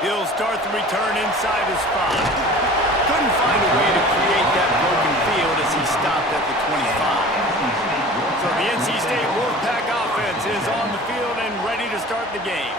He'll start the return inside his 5. Couldn't find a way to create that broken field as he stopped at the 25. So the NC State Wolfpack offense is on the field and ready to start the game.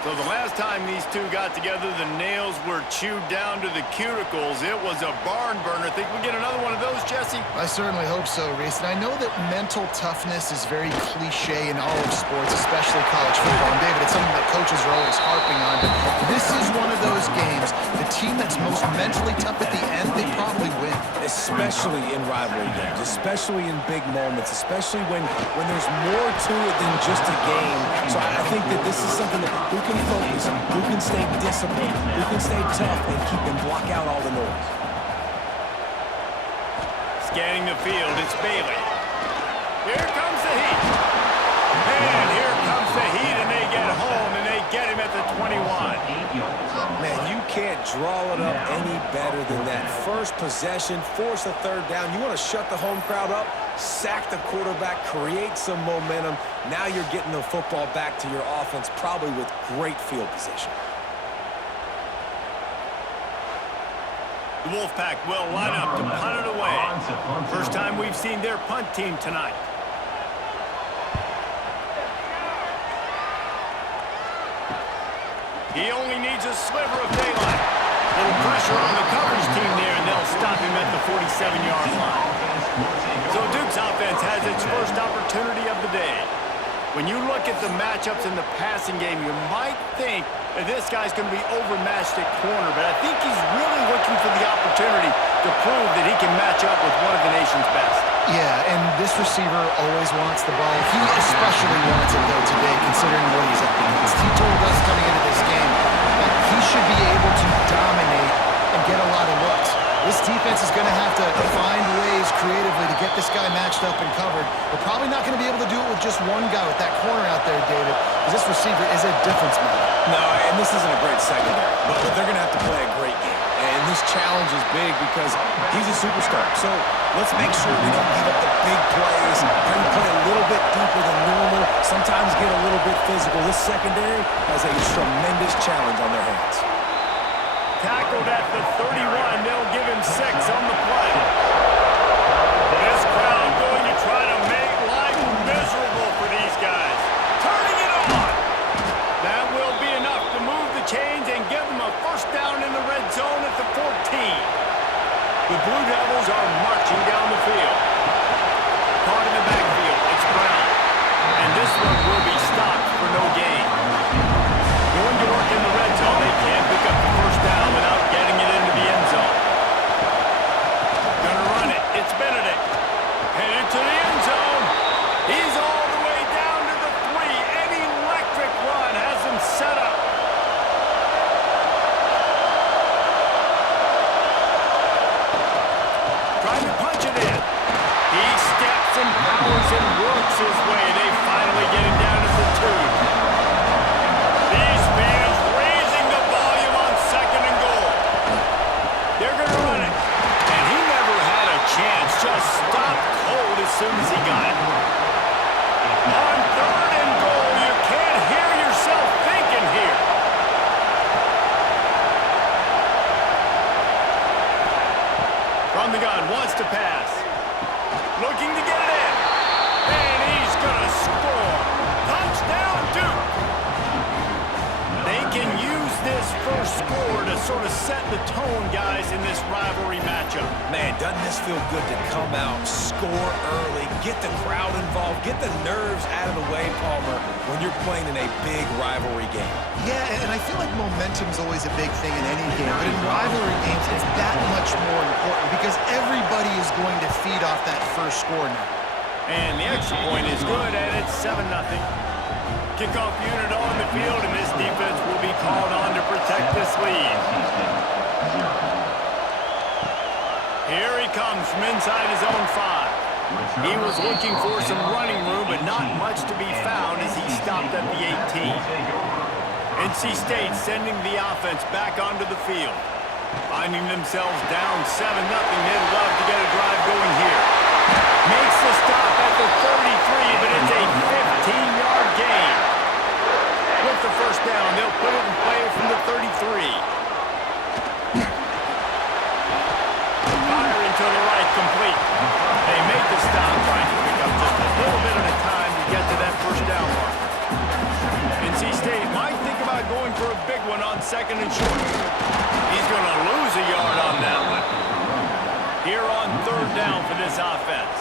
So the last time these two got together, the nails were chewed down to the cuticles. It was a barn burner. Think we get another one of those, Jesse? I certainly hope so, Reese. And I know that mental toughness is very cliche in all of sports, especially college football. And David, it's something that coaches are always harping on. But this is one of those games. The team that's most mentally tough at the end, they probably win. Especially in rivalry games, especially in big moments, especially when there's more to it than just a game. So I think that this is something that who can focus, who can stay disciplined, who can stay tough and keep and block out all the noise. Scanning the field, it's Bailey. Here comes the heat. And here comes the heat, and they get home, and they get him at the 21. Man, you can't draw it up any better than that. First possession, force a third down. You want to shut the home crowd up, sack the quarterback, create some momentum. Now you're getting the football back to your offense, probably with great field position. The Wolfpack will line up to punt it away. First time we've seen their punt team tonight. He only needs a sliver of daylight. Little pressure on the coverage team there, and they'll stop him at the 47-yard line. So Duke's offense has its first opportunity of the day. When you look at the matchups in the passing game, you might think that this guy's going to be overmatched at corner, but I think he's really looking for the opportunity to prove that he can match up with one of the nation's best. Yeah, and this receiver always wants the ball. He especially wants it, though, today, considering what he's up against. He told us coming into this game that he should be able to dominate and get a lot of looks. This defense is going to have to find ways creatively to get this guy matched up and covered. They're probably not going to be able to do it with just one guy with that corner out there, David, because this receiver is a difference maker. No, and this isn't a great secondary, but they're going to have to play a great game. And this challenge is big because he's a superstar. So let's make sure we don't give up the big plays. Maybe play a little bit deeper than normal, sometimes get a little bit physical. This secondary has a tremendous challenge on their hands. Tackled at the 31. They'll give him 6 on the play. This crowd going to try to make life miserable for these guys. Turning it on. That will be enough to move the chains and give them a first down in the red zone at the 14. The Blue Devils are marching down the field. Caught in the backfield. It's Brown. And this one will be stopped for no gain. Going to work in the red zone. They can't pick up the first down without getting it into the end zone. Gonna run it. It's Benedict. Headed to the end zone. He's all the way down to the 3. An electric run has him set up. Trying to punch it in. He steps and powers and works his way. They finally get him down to the 2. These fans raising the volume on 2nd and goal. They're going to run it. And he never had a chance. Just stopped cold as soon as he got it. On 3rd and goal, you can't hear yourself thinking here. From the gun, wants to pass. Looking to get it in. And he's going to score. Touchdown, Duke. They can use this first score to sort of set the tone, guys, in this rivalry matchup. Man, doesn't this feel good to come out, score early, get the crowd involved, get the nerves out of the way, Palmer, when you're playing in a big rivalry game. Yeah, and I feel like momentum's always a big thing in any game, but in rivalry games, it's that much more important because everybody is going to feed off that first score now. And the extra point is good, and it's 7-0. Kickoff unit on the field, and this defense will be called on to protect this lead. Here he comes from inside his own 5. He was looking for some running room, but not much to be found as he stopped at the 18. NC State sending the offense back onto the field. Finding themselves down 7-0, they'd love to get a drive going here. Makes the stop at the 33, but it's a 15-yard gain. With the first down, they'll put it in play from the 33. Fire into the right, complete. They make the stop, trying to pick up just a little bit at a time to get to that first down mark. NC State might think about going for a big one on 2nd and short. He's going to lose a yard on that one. Here on 3rd down for this offense.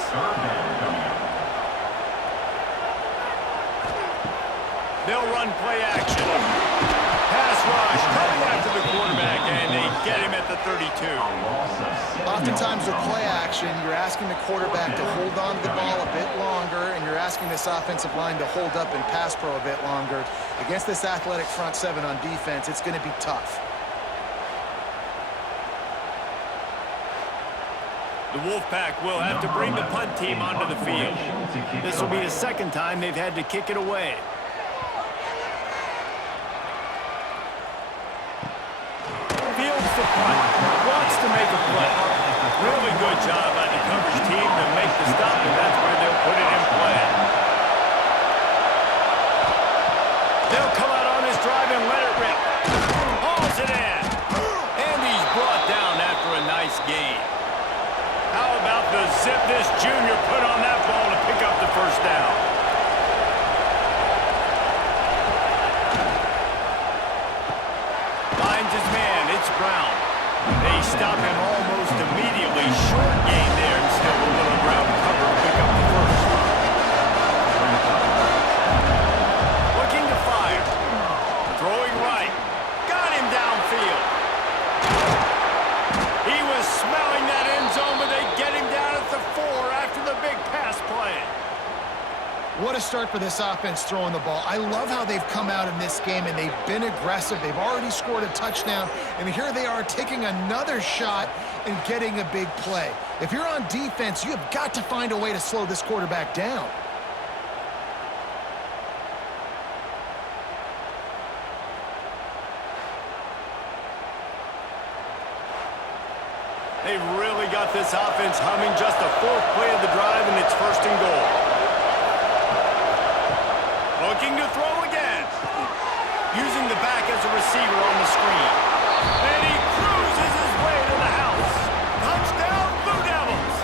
They'll run play action. Pass rush, coming after the quarterback, and they get him at the 32. Oftentimes with play action, you're asking the quarterback to hold on to the ball a bit longer, and you're asking this offensive line to hold up in pass pro a bit longer. Against this athletic front seven on defense, it's going to be tough. The Wolfpack will have to bring the punt team onto the field. This will be the 2nd time they've had to kick it away. Fields the punt, wants to make a play. Really good job by the coverage team to make the stop, and that's where they'll put it in play. They'll come out on this drive and let it rip. Hauls it in. And he's brought down after a nice gain. How about the zip this junior put on that ball to pick up the first down? Finds his man, it's Brown. They stop him almost immediately. Short gain there, and still a little ground cover to pick up the first. Looking to fire. Throwing right. Got him downfield. He was smelling that end zone, but they get him down at the 4 after the big pass play. What a start for this offense throwing the ball. I love how they've come out in this game, and they've been aggressive. They've already scored a touchdown, and here they are taking another shot and getting a big play. If you're on defense, you have got to find a way to slow this quarterback down. They've really got this offense humming. Just the 4th play of the drive, and it's 1st and goal. Looking to throw again. Using the back as a receiver on the screen. And he cruises his way to the house. Touchdown, Blue Devils.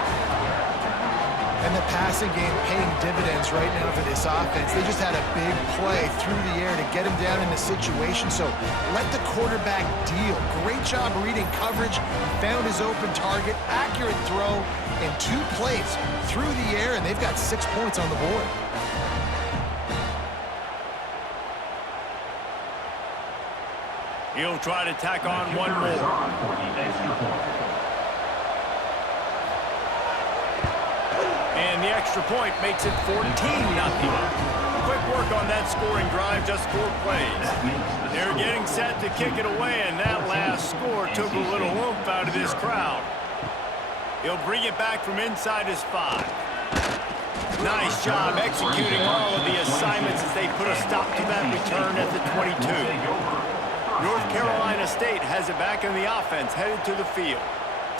And the passing game paying dividends right now for this offense. They just had a big play through the air to get him down in the situation. So let the quarterback deal. Great job reading coverage. Found his open target. Accurate throw. And 2 plays through the air, and they've got 6 points on the board. He'll try to tack on one more. And the extra point makes it 14-0. Quick work on that scoring drive, just 4 plays. They're getting set to kick it away, and that last score took a little oomph out of this crowd. He'll bring it back from inside his 5. Nice job executing all of the assignments as they put a stop to that return at the 22. North Carolina State has it back in the offense, headed to the field.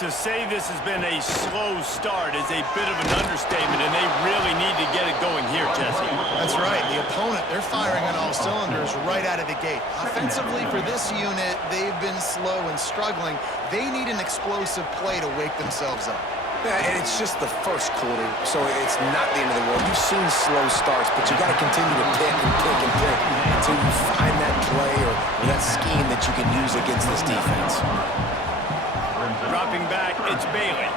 To say this has been a slow start is a bit of an understatement, and they really need to get it going here, Jesse. That's right. The opponent, they're firing on all cylinders right out of the gate. Offensively, for this unit, they've been slow and struggling. They need an explosive play to wake themselves up. Yeah, and it's just the first quarter, so it's not the end of the world. You've seen slow starts, but you got to continue to pick and pick and pick until you find that play or that scheme that you can use against this defense. Dropping back, it's Bailey.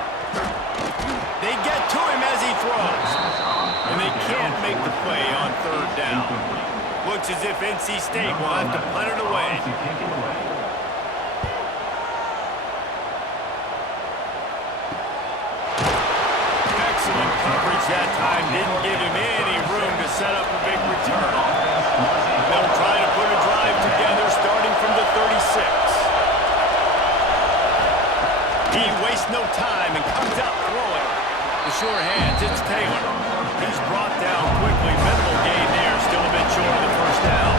They get to him as he throws. And they can't make the play on 3rd down. Looks as if NC State will have to punt it away. Excellent coverage that time. Didn't give him any room to set up a big return. They'll try to put a drive together starting from the 36. He wastes no time and comes out throwing. The sure hands, it's Taylor. He's brought down quickly. Minimal gain there, still a bit short of the first down.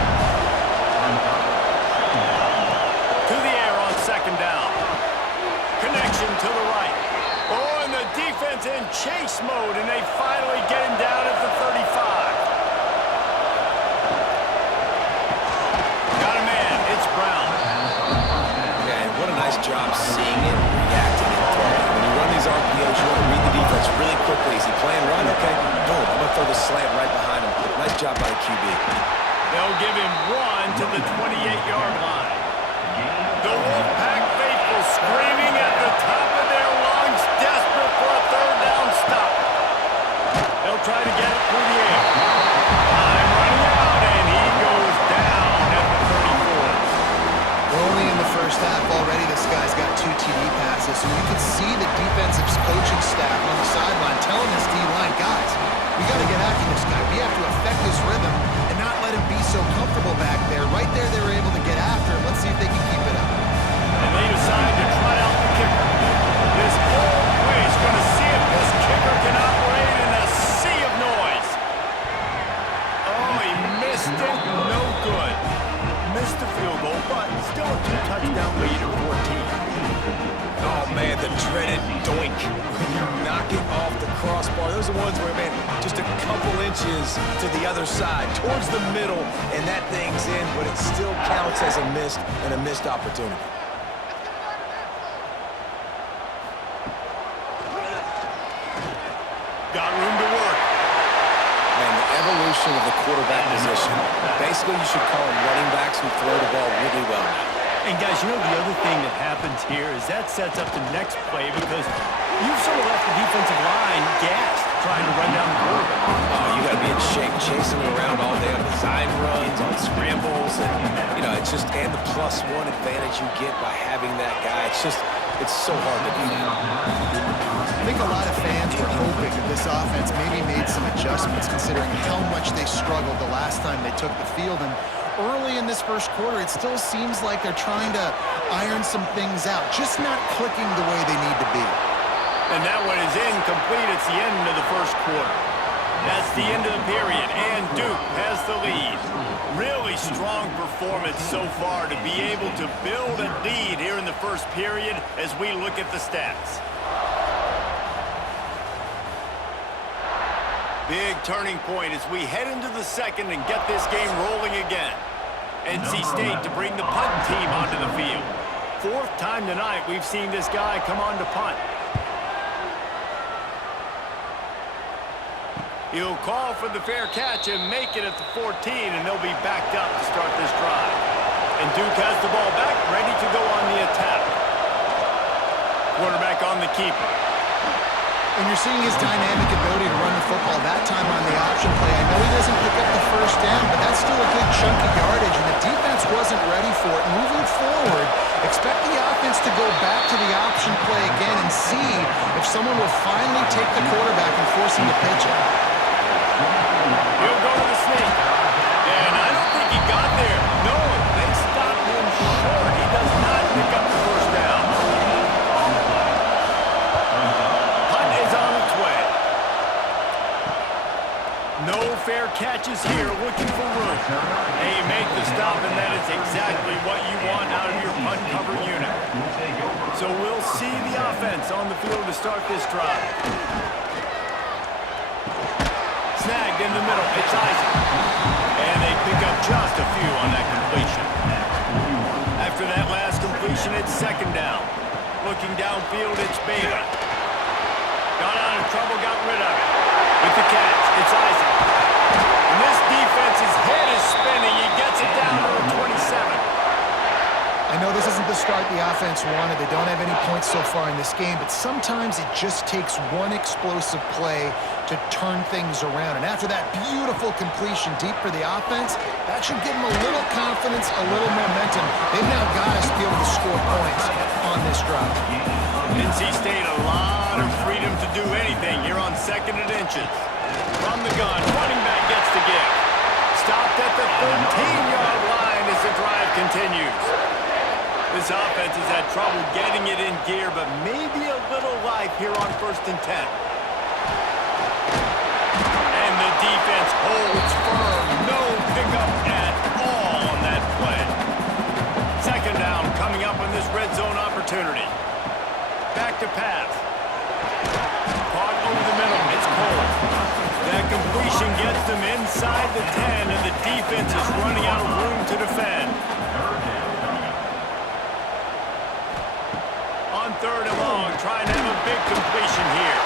To the air on 2nd down. Connection to the right. Oh, and the defense in chase mode, and they finally get him down at the 35. Got a man, it's Brown. job by the QB. They'll give him 1 to the 28-yard line. The Wolfpack faithful screaming at the top of their lungs, desperate for a third down stop. They'll try to get it through the air. Time running out, and he goes down at the 34. We're only in the first half already. This guy's got 2 TD passes, so you can see the defensive coaching staff on the sideline telling this D-line, guys, we got to get after this guy. We have to affect his rhythm and not let him be so comfortable back there. Right there, they were able to get after him. Let's see if they can keep it up. And they decide to try out the kicker. This whole place going to see if this kicker can operate in a sea of noise. Oh, he missed it. No good. Missed the field goal, but still a 2-touchdown lead of 14. Oh, man, the dreaded doink. When you knock it off the crossbar. Those are ones where, man, just a couple inches to the other side, towards the middle, and that thing's in, but it still counts as a missed opportunity. Got room to work. And the evolution of the quarterback position. Basically, you should call them running backs who throw the ball really well now. And guys, you know the other thing that happens here is that sets up the next play because you've sort of left the defensive line gassed trying to run down the quarterback. Oh, you got to be in shape, chasing it around all day on design runs, on scrambles, and it's just and the +1 advantage you get by having that guy. It's so hard to defend. I think a lot of fans were hoping that this offense maybe made some adjustments considering how much they struggled the last time they took the field. And early in this first quarter, it still seems like they're trying to iron some things out, just not clicking the way they need to be. And that one is incomplete. It's the end of the first quarter. That's the end of the period, and Duke has the lead. Really strong performance so far to be able to build a lead here in the first period as we look at the stats. Big turning point as we head into the second and get this game rolling again. NC State to bring the punt team onto the field. 4th time tonight we've seen this guy come on to punt. He'll call for the fair catch and make it at the 14, and they'll be backed up to start this drive. And Duke has the ball back, ready to go on the attack. Quarterback on the keeper. And you're seeing his dynamic ability to run the football that time on the option play. I know he doesn't pick up the first down, but that's still a good chunk of yardage, and the defense wasn't ready for it. Moving forward, expect the offense to go back to the option play again and see if someone will finally take the quarterback and force him to pitch it. He'll go to the sneak. And I don't think he got there. No, they stopped him short. He does not pick up the first down. Punt is on its way. No fair catches here, looking for room. They make the stop, and that is exactly what you want out of your punt cover unit. So we'll see the offense on the field to start this drive. Snagged in the middle, it's Isaac. And they pick up just a few on that completion. After that last completion, it's 2nd down. Looking downfield, it's Baylor. Got out of trouble, got rid of it. With the catch, it's Isaac. And this defense's head is spinning. He gets it down to the 27. I know this isn't the start the offense wanted. They don't have any points so far in this game, but sometimes it just takes one explosive play to turn things around. And after that beautiful completion deep for the offense, that should give them a little confidence, a little momentum. They've now got us to be able to score points on this drive. NC State a lot of freedom to do anything here on 2nd and inches. From the gun, running back gets the give. Stopped at the 13-yard line as the drive continues. This offense has had trouble getting it in gear, but maybe a little life here on 1st and 10. And the defense holds firm. No pickup at all on that play. 2nd down coming up on this red zone opportunity. Back to pass. Caught over the middle. It's Cole. That completion gets them inside the 10, and the defense is running out of room to defend. On 3rd and long, trying to have a big completion here.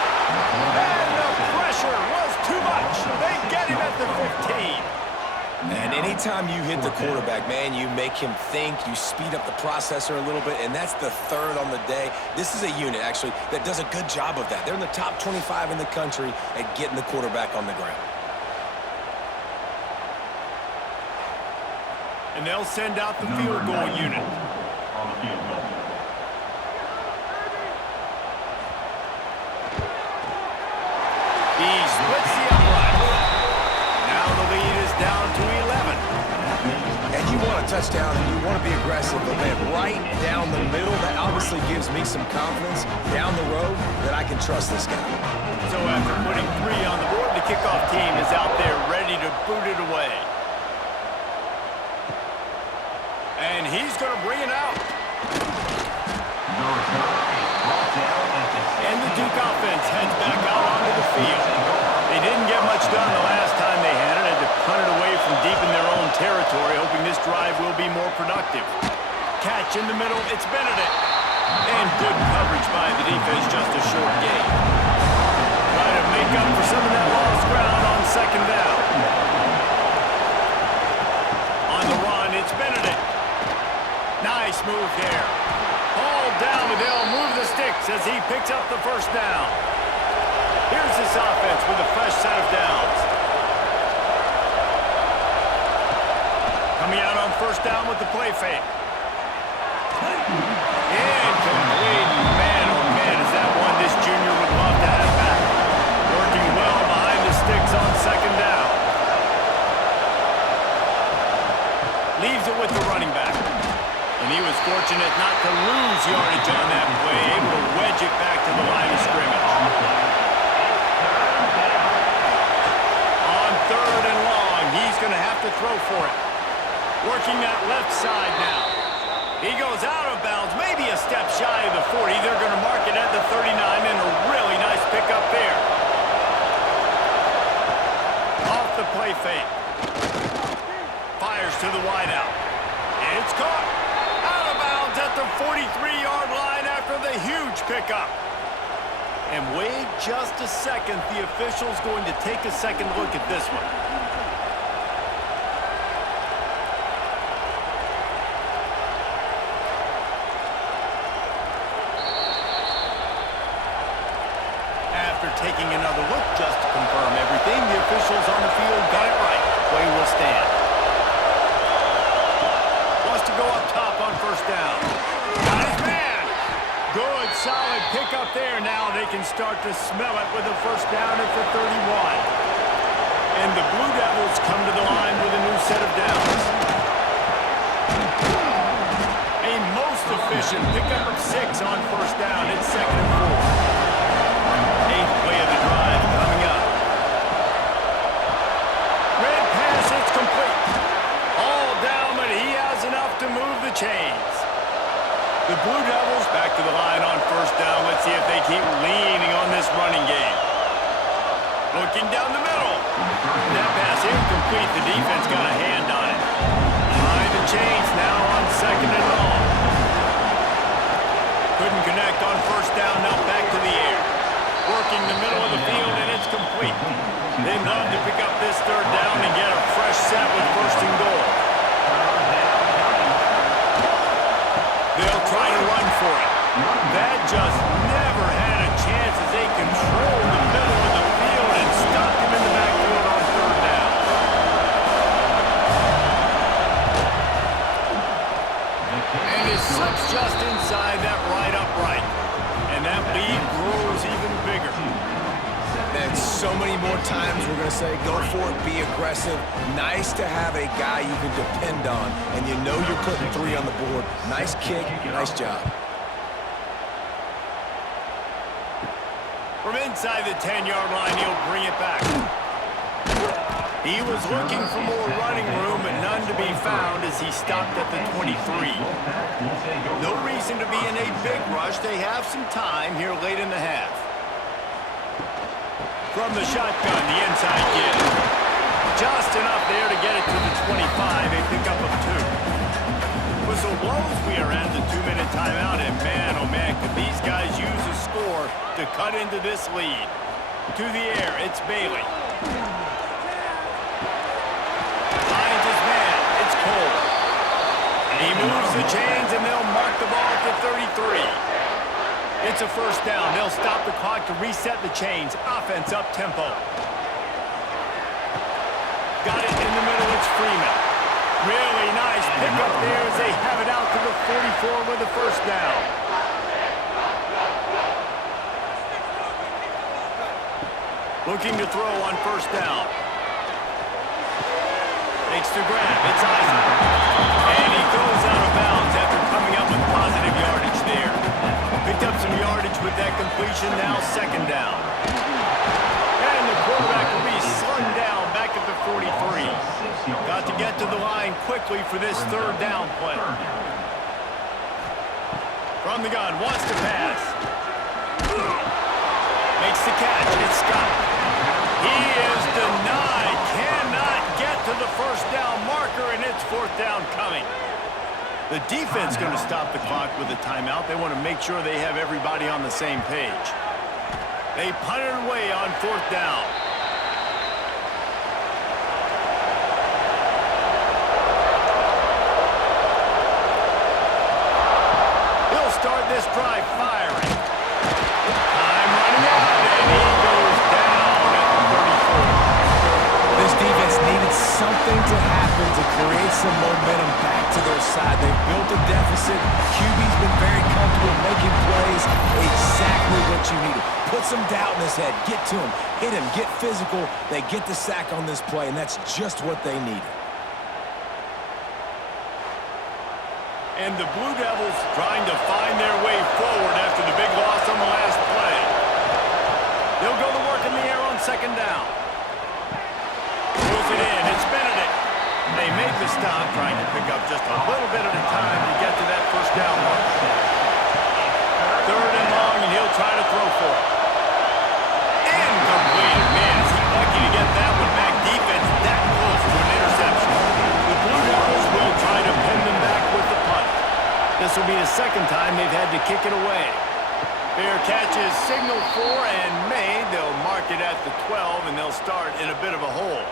And the pressure was too much. They get him at the 15. And anytime you hit the quarterback, man, you make him think, you speed up the processor a little bit, and that's the third on the day. This is a unit, actually, that does a good job of that. They're in the top 25 in the country at getting the quarterback on the ground. And they'll send out the field goal unit. On the field goal. He splits the upright. Now the lead is down to 11. And you want a touchdown, and you want to be aggressive, but man, right down the middle, that obviously gives me some confidence down the road that I can trust this guy. So after putting 3 on the board, the kickoff team is out there ready to boot it away. And he's going to bring it out. And the Duke offense heads back out onto the field. They didn't get much done the last time they had it. Had to punt it away from deep in their own territory, hoping this drive will be more productive. Catch in the middle, it's Benedict. And good coverage by the defense, just a short gain. Try to make up for some of that lost ground on second down. On the run, it's Benedict. Nice move there. Ball down, and they'll move the sticks as he picks up the first down. Here's this offense with a fresh set of downs. Coming out on first down with the play fake. Incomplete. Man, oh man, is that one this junior would love to have back. Working well behind the sticks on second down. Leaves it with the running back. And he was fortunate not to lose yardage on that play, able to wedge it back to the line of scrimmage. On third and long, he's going to have to throw for it. Working that left side now. He goes out of bounds, maybe a step shy of the 40. They're going to mark it at the 39, and a really nice pickup there. Off the play fake. Fires to the wideout. It's caught. Out of bounds at the 43-yard line after the huge pickup. And wait just a second. The official's going to take a second look at this one. After taking another look just to confirm everything, the officials on the field got it right. Play will stand. Wants to go up top on first down. Got his man. Good, solid pickup there. Now they can start to smell it with a first down at the 31. And the Blue Devils come to the line with a new set of downs. A most efficient pickup of 6 on first down. It's 2nd and 4. 8th play of the drive coming up. Red pass, it's complete. All down, but he has enough to move the chains. The Blue Devils back to the line on first down. Let's see if they keep leaning on this running game. Looking down the middle. That pass incomplete. The defense got a hand on it. Behind the chains now on 2nd and long. Couldn't connect on first down. Now back to the air. Working the middle of the field, and it's complete. They'd love to pick up this third down and get a fresh set with first and goal. They'll try to run for it. That just never had a chance as they controlled the middle of the field and stopped him in the backfield on third down. And it slips just inside that right upright. And that lead grows even bigger. And so many more times we're going to say, go for it, be aggressive. Nice to have a guy you can depend on, and you know you're putting 3 on the board. Nice kick, nice job. From inside the 10-yard line, he'll bring it back. He was looking for more running room, but none to be found as he stopped at the 23. No reason to be in a big rush. They have some time here late in the half. From the shotgun, the inside give. Just enough there to get it to the 25, a pickup of 2. Whistle blows, we are at the 2-minute timeout, and man, oh man, could these guys use a score to cut into this lead. To the air, it's Bailey. Lines the chains, and they'll mark the ball at the 33. It's a first down. They'll stop the clock to reset the chains. Offense up-tempo. Got it in the middle. It's Freeman. Really nice pickup there as they have it out to the 44 with the first down. Looking to throw on first down. Makes the grab. It's Isaac. And he goes out of bounds after coming up with positive yardage there. Picked up some yardage with that completion. Now second down. And the quarterback will be slung down back at the 43. Got to get to the line quickly for this third down play. From the gun. Wants to pass. Makes the catch. It's Scott. He is denied. Cannot get to the first down marker, and it's fourth down coming. The defense going to stop the clock with a timeout. They want to make sure they have everybody on the same page. They punted away on fourth down. He'll start this drive firing. Time running out, and he goes down at the 34. This defense needed something to happen to create some momentum back to their side. They've built a deficit. QB's been very comfortable making plays. Exactly what you needed. Put some doubt in his head. Get to him. Hit him. Get physical. They get the sack on this play, and that's just what they needed. And the Blue Devils trying to find their way forward after the big loss on the last play. They'll go to work in the air on second down. Throws it in. It's Benedict. They make the stop, trying to pick up just a little bit at a time to get to that first down mark. Third and long, and he'll try to throw for it. And completed. Man, is he lucky to get that one back. Defense that close to an interception. The Blue Devils will try to pin them back with the punt. This will be the second time they've had to kick it away. Fair catch is signaled for and made. They'll mark it at the 12, and they'll start in a bit of a hole.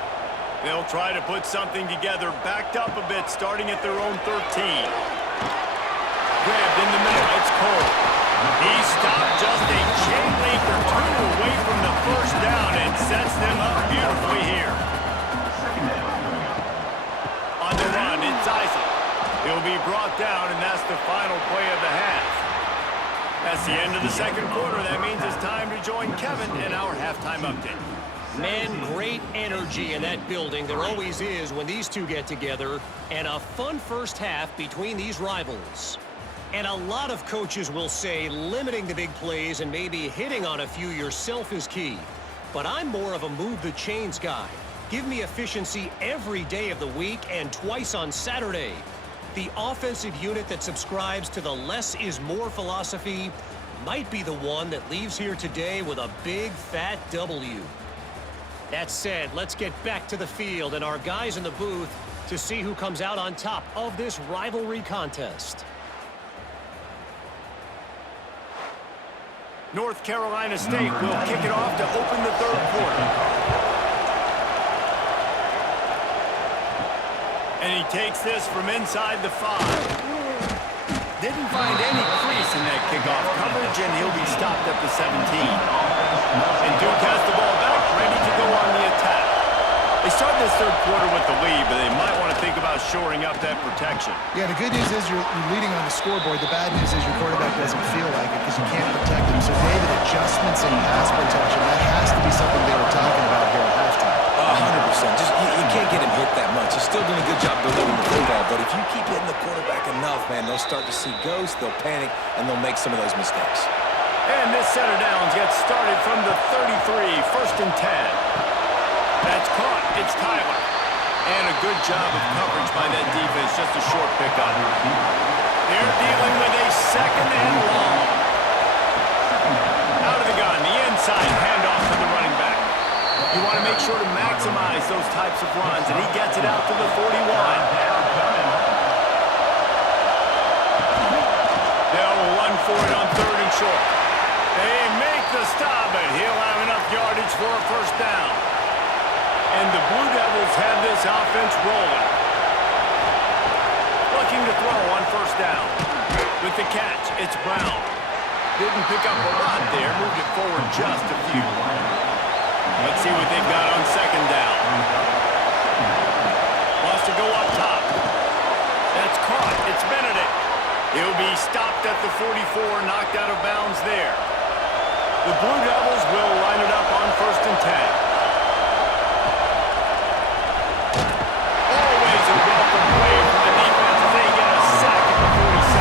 They'll try to put something together, backed up a bit, starting at their own 13. Grabbed in the middle. It's Cole. He stopped just a chain link or two away from the first down and sets them up beautifully here. On the run, it's Isaac. He'll be brought down, and that's the final play of the half. That's the end of the second quarter. That means it's time to join Kevin in our halftime update. Man, great energy in that building. There always is when these two get together. And a fun first half between these rivals. And a lot of coaches will say limiting the big plays and maybe hitting on a few yourself is key. But I'm more of a move the chains guy. Give me efficiency every day of the week and twice on Saturday. The offensive unit that subscribes to the less is more philosophy might be the one that leaves here today with a big fat W. That said, let's get back to the field and our guys in the booth to see who comes out on top of this rivalry contest. North Carolina State will kick it off to open the third quarter. And he takes this from inside the 5. Didn't find any crease in that kickoff coverage, and he'll be stopped at the 17. And Duke has the ball back, ready to go on the attack. They start this third quarter with the lead, but they might want to think about shoring up that protection. Yeah, the good news is you're leading on the scoreboard. The bad news is your quarterback doesn't feel like it because you can't protect him. So, David, adjustments in pass protection, that has to be something they were talking about here at halftime. 100%. Just you can't get him hit that much. He's still doing a good job delivering the football, but if you keep hitting the quarterback enough, man, they'll start to see ghosts, they'll panic, and they'll make some of those mistakes. And this set of downs gets started from the 33, first and 10. That's caught. It's Tyler. And a good job of coverage by that defense, just a short pickup. They're dealing with a second and long. Out of the gun, the inside handoff to the running back. You want to make sure to maximize those types of runs, and he gets it out to the 41. They'll run for it on third and short. They make the stop, but he'll have enough yardage for a first down. And the Blue Devils have this offense rolling. Looking to throw on first down. With the catch, it's Brown. Didn't pick up a lot there, moved it forward just a few. Let's see what they've got on second down. Wants to go up top. That's caught. It's Benedict. He'll be stopped at the 44, knocked out of bounds there. The Blue Devils will line it up on 1st and 10. Always a welcome play from the defense as they get a sack at the 47.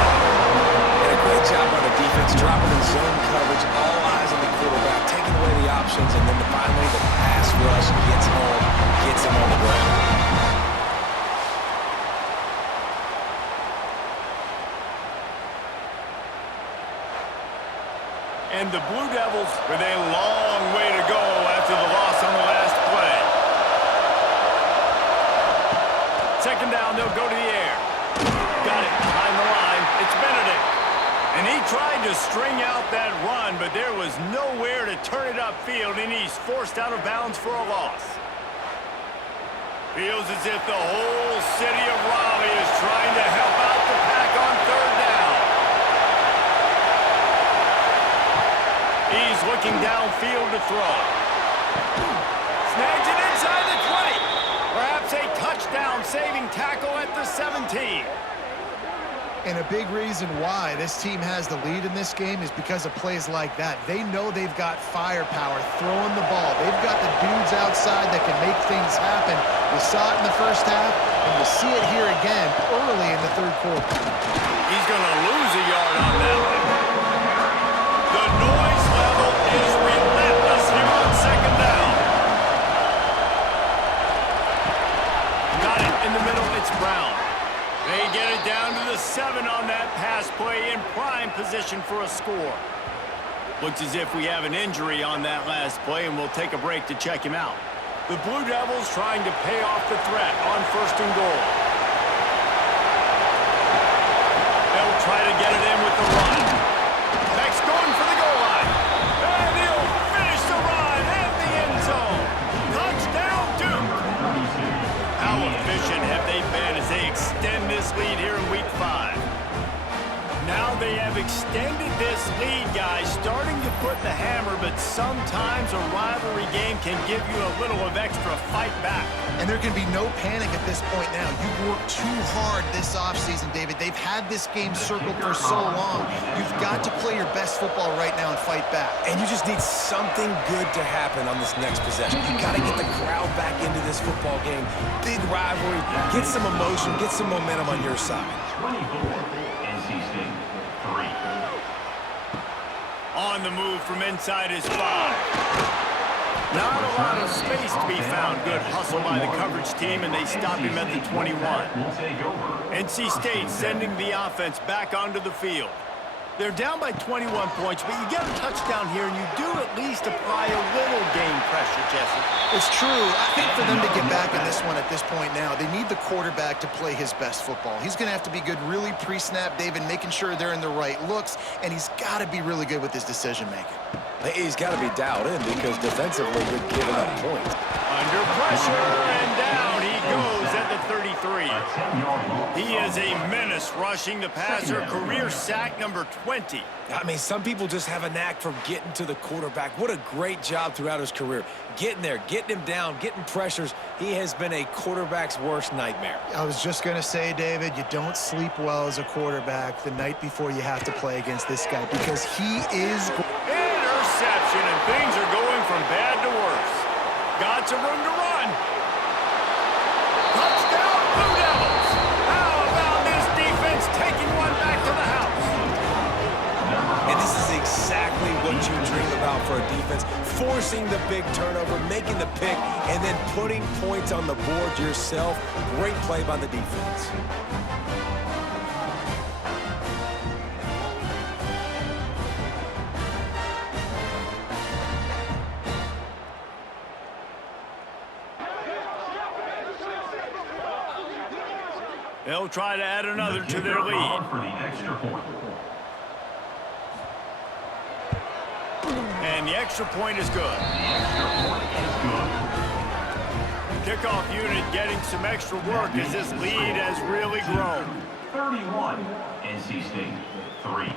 And a great job on the defense, dropping in zone coverage, all eyes on the quarterback, taking away the options, and then finally the pass rush gets home, gets him on the ground. And the Blue Devils with a long way to go after the loss on the last play. Second down, they'll go to the air. Got it behind the line. It's Benedict. And he tried to string out that run, but there was nowhere to turn it upfield, and he's forced out of bounds for a loss. Feels as if the whole city of Raleigh is trying to help out the Pack on third down. He's looking downfield to throw. Snags it inside the 20. Perhaps a touchdown-saving tackle at the 17. And a big reason why this team has the lead in this game is because of plays like that. They know they've got firepower throwing the ball. They've got the dudes outside that can make things happen. We saw it in the first half, and we'll see it here again early in the third quarter. He's going to lose a yard on that one. The noise level is relentless here on second down. Got it in the middle. It's Brown. They get it down to the 7 on that pass play in prime position for a score. Looks as if we have an injury on that last play, and we'll take a break to check him out. The Blue Devils trying to pay off the threat on 1st and goal. They'll try to get it in with the run. Beck's going for the goal line. And he'll finish the run in the end zone. Touchdown, Duke. How efficient have they been as they extend this lead here in Week 5? Now they have extended this lead, guys, starting to put the hammer, but sometimes a rivalry game can give you a little of extra fight back. And there can be no panic at this point now. You've worked too hard this offseason, David. They've had this game circled for so long. You've got to play your best football right now and fight back. And you just need something good to happen on this next possession. You got to get the crowd back into this football game. Big rivalry. Get some emotion. Get some momentum on your side. 24, NC State, 3. On the move from inside his 5. Not a lot of space to be found. Good hustle by the coverage team, and they stop him at the 21. NC State sending the offense back onto the field. They're down by 21 points, but you get a touchdown here, and you do at least apply a little game pressure, Jesse. It's true. I think for them to get back in this one at this point now, they need the quarterback to play his best football. He's going to have to be good really pre-snap, David, making sure they're in the right looks, and he's got to be really good with his decision-making. He's got to be dialed in because defensively you're giving up points. Under pressure, and down he goes at the 33. He is a menace rushing the passer, career sack number 20. I mean, some people just have a knack for getting to the quarterback. What a great job throughout his career. Getting there, getting him down, getting pressures. He has been a quarterback's worst nightmare. I was just going to say, David, you don't sleep well as a quarterback the night before you have to play against this guy because he is... Interception, and things are going from bad to worse. Got some room to run. Touchdown, Blue Devils. How about this defense taking one back to the house? And this is exactly what you dream about for a defense. Forcing the big turnover, making the pick, and then putting points on the board yourself. Great play by the defense. They'll try to add another to their lead. For the extra point. And the extra point is good. Kickoff unit getting some extra work as this lead has really grown. 31, NC State 3.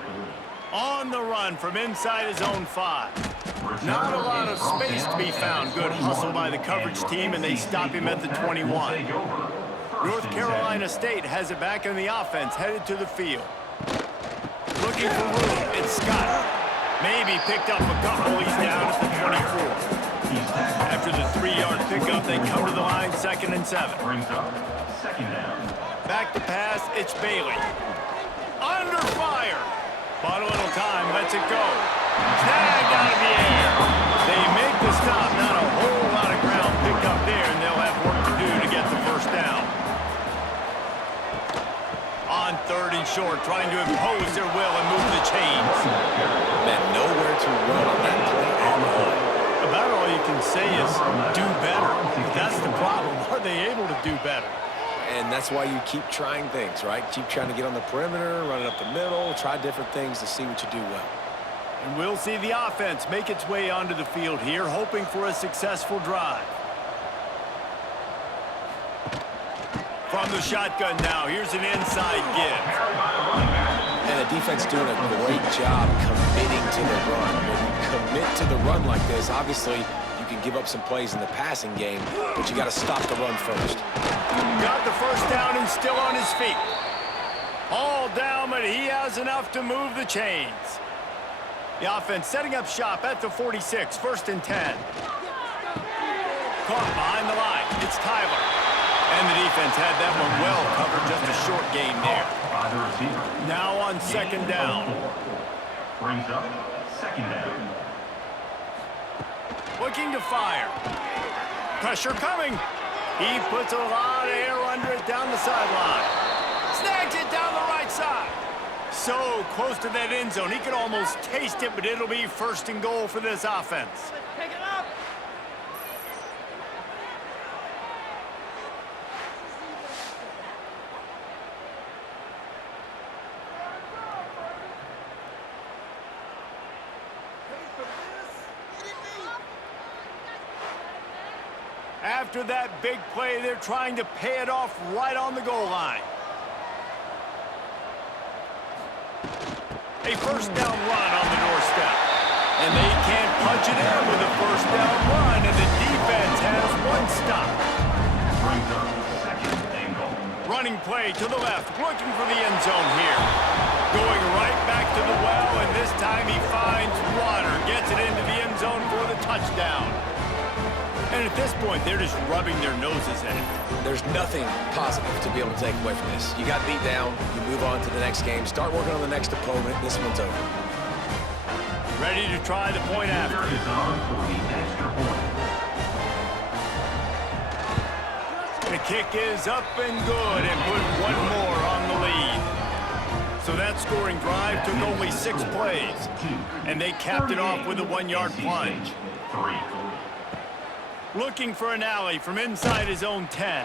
On the run from inside his own 5. Not a lot of space to be found. Good hustle by the coverage team, and they stop him at the 21. North Carolina State has it back in the offense, headed to the field. Looking for room, it's Scott. Maybe picked up a couple, he's down at the 24. After the 3-yard pickup, they come to the line, 2nd and 7. Brings up second down. Back to pass, it's Bailey. Under fire. Bought a little time, lets it go. Snagged out of the air. They make the stop, not a whole lot of ground picked up there, and they'll have work to do to get the first down. On 3rd and short, trying to impose their will and move the chains. Man, nowhere to run on that play on the line. About all you can say is do better. That's the problem. Are they able to do better? And that's why you keep trying things, right? Keep trying to get on the perimeter, run it up the middle, try different things to see what you do well. And we'll see the offense make its way onto the field here, hoping for a successful drive. From the shotgun now, here's an inside give. And the defense doing a great job committing to the run. When you commit to the run like this, obviously you can give up some plays in the passing game, but you got to stop the run first. Got the first down and still on his feet. All down, but he has enough to move the chains. The offense setting up shop at the 46, 1st and 10. Caught behind the line. It's Tyler. And the defense had that one well covered, just a short gain there. By the receiver. Now on 2nd down. Brings up second down. Looking to fire. Pressure coming. He puts a lot of air under it down the sideline. Snags it down the right side. So close to that end zone. He could almost taste it, but it'll be 1st and goal for this offense. Pick it up. After that big play, they're trying to pay it off right on the goal line. A 1st down run on the doorstep. And they can't punch it in with a 1st down run, and the defense has one stop. Brings up second and goal. Running play to the left, looking for the end zone here. Going right back to the well, and this time he finds water. Gets it into the end zone for the touchdown. And at this point, they're just rubbing their noses in it. There's nothing positive to be able to take away from this. You got beat down, you move on to the next game, start working on the next opponent. This one's over. Ready to try the point after. Is on for the extra point. The kick is up and good, and put one more on the lead. So that scoring drive took only 6 plays, and they capped it off with a 1-yard plunge. 3. Looking for an alley from inside his own 10.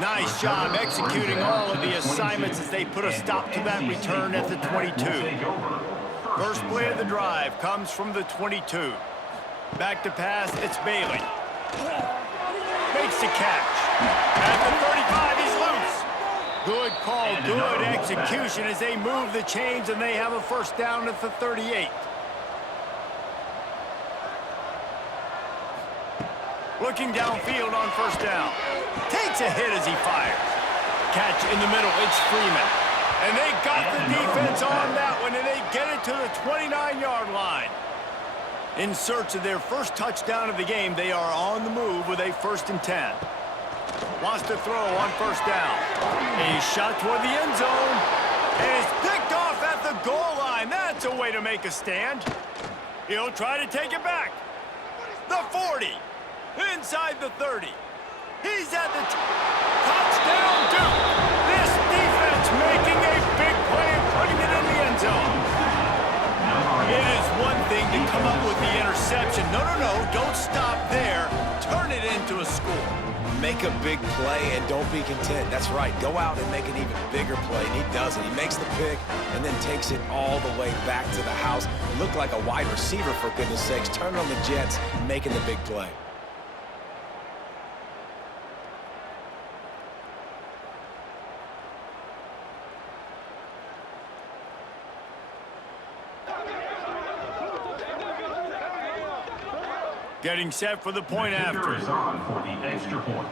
Nice job executing all of the assignments as they put a stop to that return at the 22. First play of the drive comes from the 22. Back to pass, it's Bailey. Makes the catch. At the 35, he's loose. Good call, good execution as they move the chains, and they have a 1st down at the 38. Looking downfield on 1st down. Takes a hit as he fires. Catch in the middle, it's Freeman. And they got the defense on that one, and they get it to the 29-yard line. In search of their first touchdown of the game, they are on the move with a 1st and 10. Wants to throw on 1st down. A shot toward the end zone. And it's picked off at the goal line. That's a way to make a stand. He'll try to take it back. The 40. Inside the 30. He's at the touchdown, Duke. This defense making a big play and putting it in the end zone. It is one thing to come up with the interception. No, don't stop there. Turn it into a score. Make a big play and don't be content. That's right. Go out and make an even bigger play. And he does it. He makes the pick and then takes it all the way back to the house. Looked like a wide receiver, for goodness sakes. Turning on the Jets, making the big play. Getting set for the point Kicker after. is on for the extra point.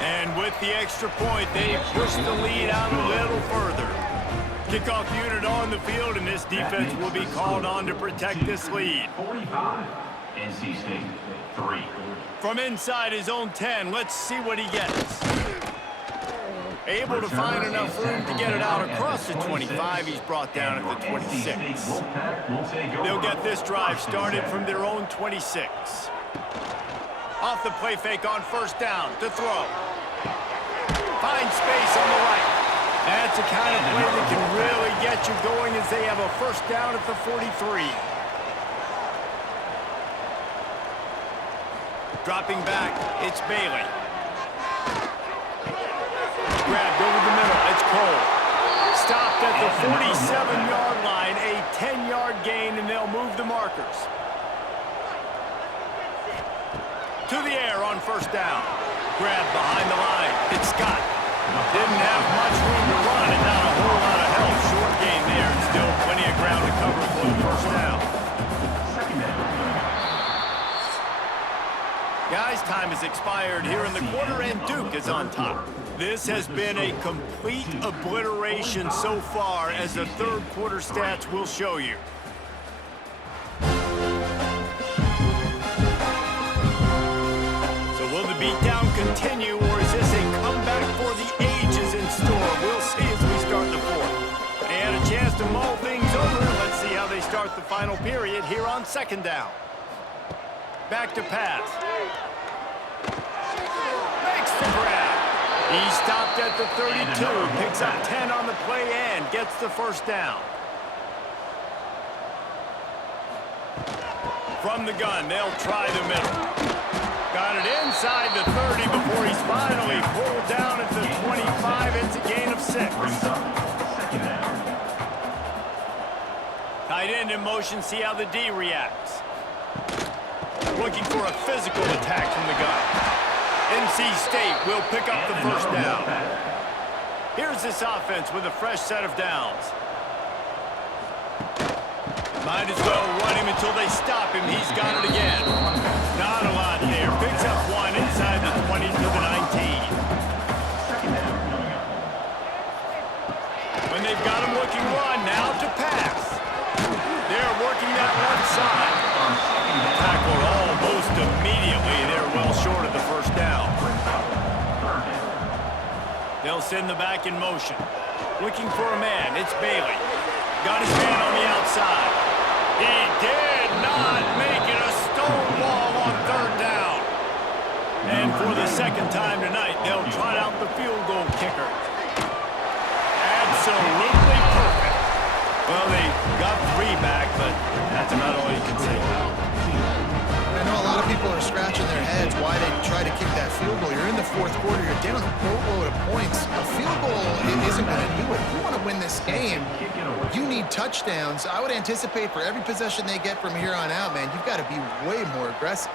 And with the extra point, they push the lead out a little further. Kickoff unit on the field, and this defense will be called on to protect this lead. 45. NC State 3. From inside his own 10, let's see what he gets. Able to find enough room to get it out across the 25. He's brought down at the 26. They'll get this drive started from their own 26. Off the play fake on first down to throw. Finds space on the right. That's the kind of play that can really get you going as they have a first down at the 43. Dropping back, it's Bailey. Grabbed over the middle, it's Cole. Stopped at the 47-yard line, a 10-yard gain, and they'll move the markers. To the air on first down. Grabbed behind the line, it's Scott. Didn't have much room to run and not a whole lot of help. Short gain there and still plenty of ground to cover for the first down. Guys, time has expired here in the quarter, and Duke is on top. This has been a complete obliteration so far, as the third quarter stats will show you. So will the beatdown continue, or is this a comeback for the ages in store? We'll see as we start the fourth. They had a chance to mull things over. Let's see how they start the final period here on second down. Back to pass. Makes the grab. He stopped at the 32, picks up 10 on the play and gets the first down. From the gun, they'll try the middle. Got it inside the 30 before he's finally pulled down at the 25. It's a gain of 6. Tight end in motion, see how the D reacts. Looking for a physical attack from the gun. NC State will pick up the first down. Here's this offense with a fresh set of downs. Might as well run him until they stop him. He's got it again. Not a lot there. Picks up one inside the 20 to the 19. When they've got him looking one, now to pass. They're working that left side. Tackled almost immediately. They're well short of the first down. They'll send the back in motion. Looking for a man. It's Bailey. Got his man on the outside. He did not make it a stone wall on third down. And for the second time tonight, they'll trot out the field goal kicker. Absolutely perfect. Well, they got 3 back, but that's about all you can say. I know a lot of people are scratching their heads why they try to kick that field goal. You're in the fourth quarter. You're down a boatload of points. A field goal isn't going to do it. If you want to win this game, you need touchdowns. I would anticipate for every possession they get from here on out, man, you've got to be way more aggressive.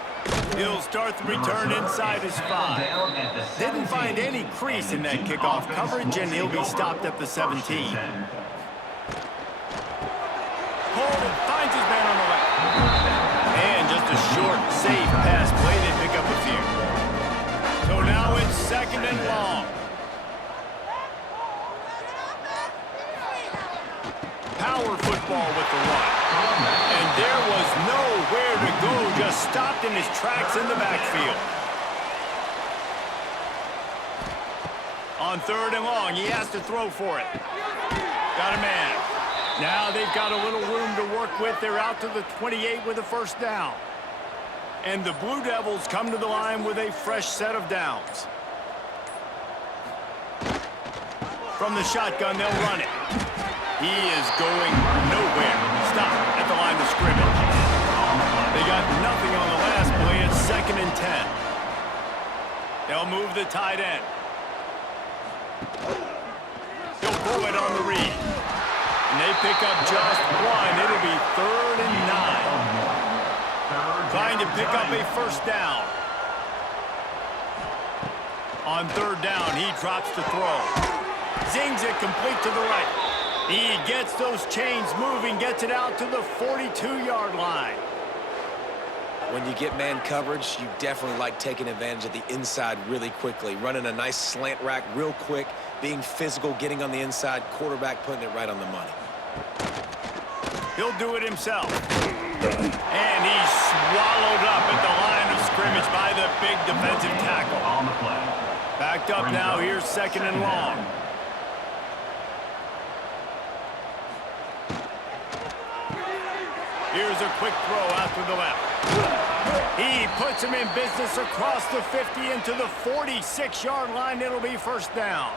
He'll start the return inside his 5. Didn't find any crease in that kickoff coverage, and he'll be stopped at the 17. Holden finds his man on the left. And just a short, safe pass play. They pick up a few. So now it's second and long. Power football with the run. And there was nowhere to go. Just stopped in his tracks in the backfield. On third and long, he has to throw for it. Got a man. Now they've got a little room to work with. They're out to the 28 with a first down. And the Blue Devils come to the line with a fresh set of downs. From the shotgun, they'll run it. He is going nowhere. Stop at the line of scrimmage. They got nothing on the last play. It's second and 10. They'll move the tight end. He'll pull it on the read. And they pick up just one. It'll be third and 9. Trying to pick up a first down. On third down, he drops to throw. Zings it complete to the right. He gets those chains moving, gets it out to the 42-yard line. When you get man coverage, you definitely like taking advantage of the inside really quickly, running a nice slant rack real quick, being physical, getting on the inside, quarterback putting it right on the money. He'll do it himself. And he's swallowed up at the line of scrimmage by the big defensive tackle. On the play. Backed up now, here's 2nd and long. Here's a quick throw out to the left. He puts him in business across the 50 into the 46-yard line. It'll be 1st down.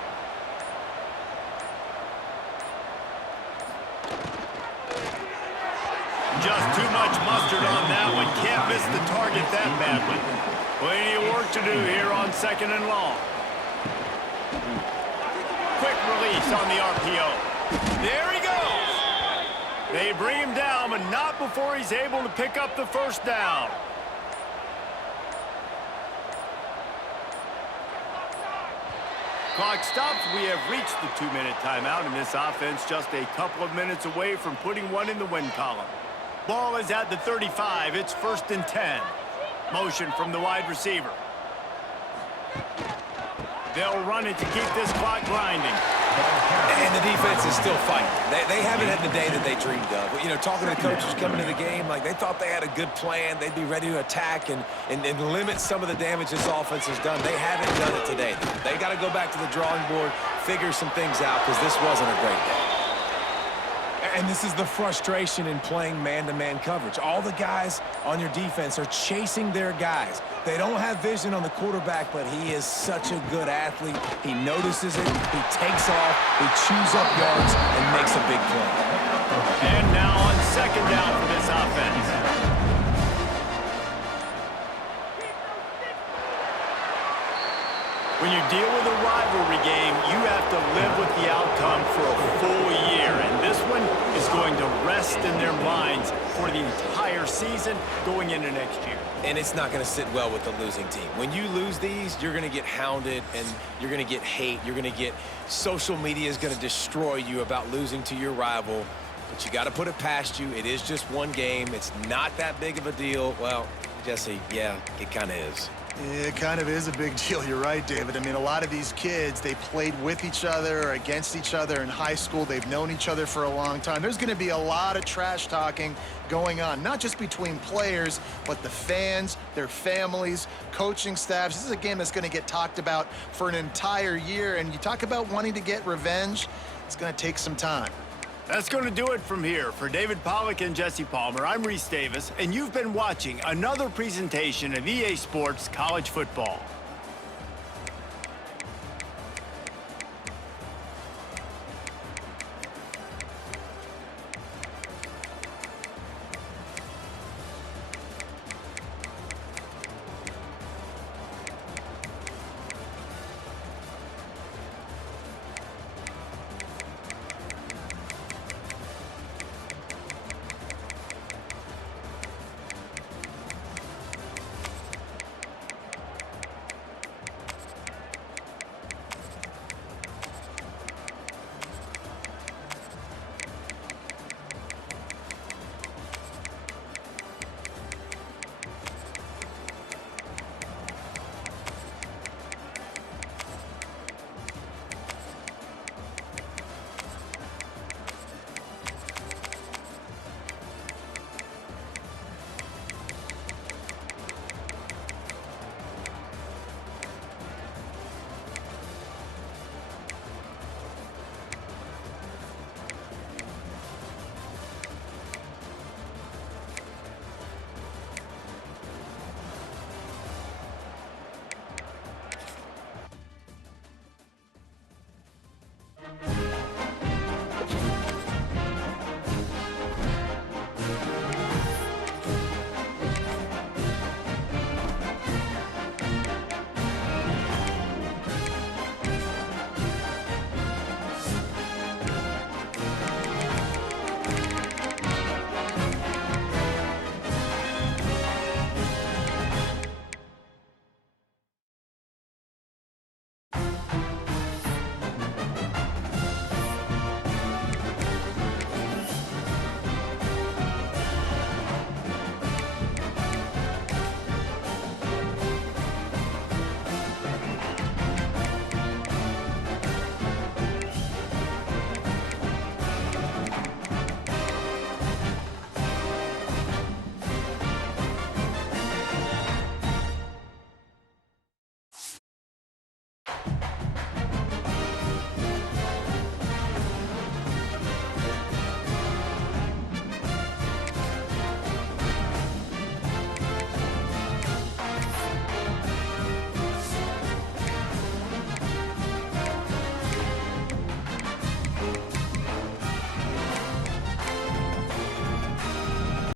Just too much mustard on that one. Can't miss the target that badly. Plenty of work to do here on 2nd and long. Quick release on the RPO. There he goes. They bring him down, but not before he's able to pick up the 1st down. Clock stops. We have reached the 2-minute timeout, and this offense just a couple of minutes away from putting one in the win column. Ball is at the 35. It's 1st and 10. Motion from the wide receiver. They'll run it to keep this clock grinding. And the defense is still fighting. They haven't had the day that they dreamed of. You know, talking to the coaches coming to the game, like they thought they had a good plan. They'd be ready to attack and limit some of the damage this offense has done. They haven't done it today. They got to go back to the drawing board, figure some things out, because this wasn't a great day. And this is the frustration in playing man-to-man coverage. All the guys on your defense are chasing their guys. They don't have vision on the quarterback, but he is such a good athlete. He notices it, he takes off, he chews up yards, and makes a big play. And now on 2nd down for this offense. When you deal with a rivalry game, you have to live with the outcome for a full year. And this one is going to rest in their minds for the entire season going into next year. And it's not going to sit well with the losing team. When you lose these, you're going to get hounded and you're going to get hate. You're going to get social media is going to destroy you about losing to your rival. But you got to put it past you. It is just one game. It's not that big of a deal. Well, Jesse, yeah, it kind of is. It kind of is a big deal. You're right, David. I mean, a lot of these kids, they played with each other or against each other in high school. They've known each other for a long time. There's going to be a lot of trash talking going on, not just between players, but the fans, their families, coaching staffs. This is a game that's going to get talked about for an entire year. And you talk about wanting to get revenge, it's going to take some time. That's going to do it from here. For David Pollack and Jesse Palmer, I'm Reese Davis, and you've been watching another presentation of EA Sports College Football.